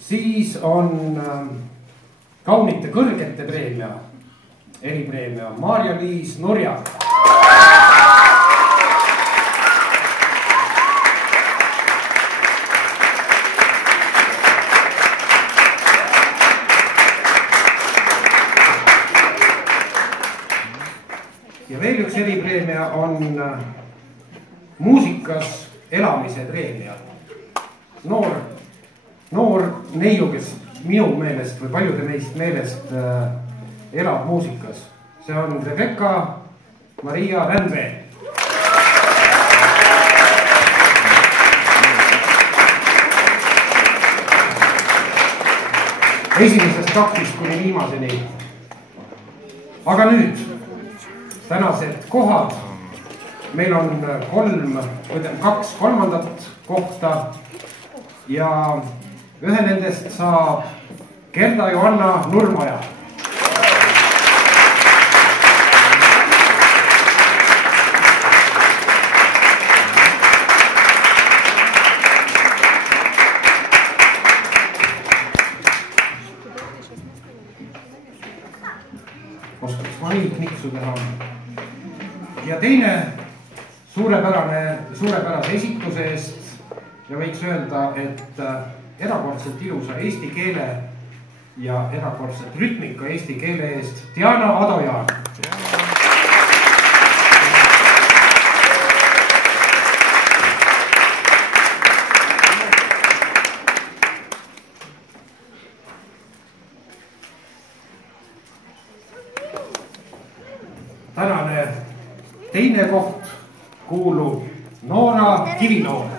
siis on kaunite kõrgete preemia, eripreemia Maarja-Liis Nurjak. Ja veel üks eripreemia on muusikas elamise preemia. Noor neiu, kes minu meelest või paljude meist meelest elab muusikas. See on Rebecca Maria Rändvee. Esimesest taktist kuni viimaseni. Aga nüüd tänased kohad. Meil on kaks kolmandat kohta ja ühe nendest saab Gerda Johanna Nurmaja. Oskaks ma nii kniksu teha. Ja teine suurepärase esituse eest ja võiks öelda, et erakordselt ilusa eesti keele ja erakordselt rütmika eesti keele eest Diana Adojaan. Tänane teine koht kuulub Noora Kivinoor.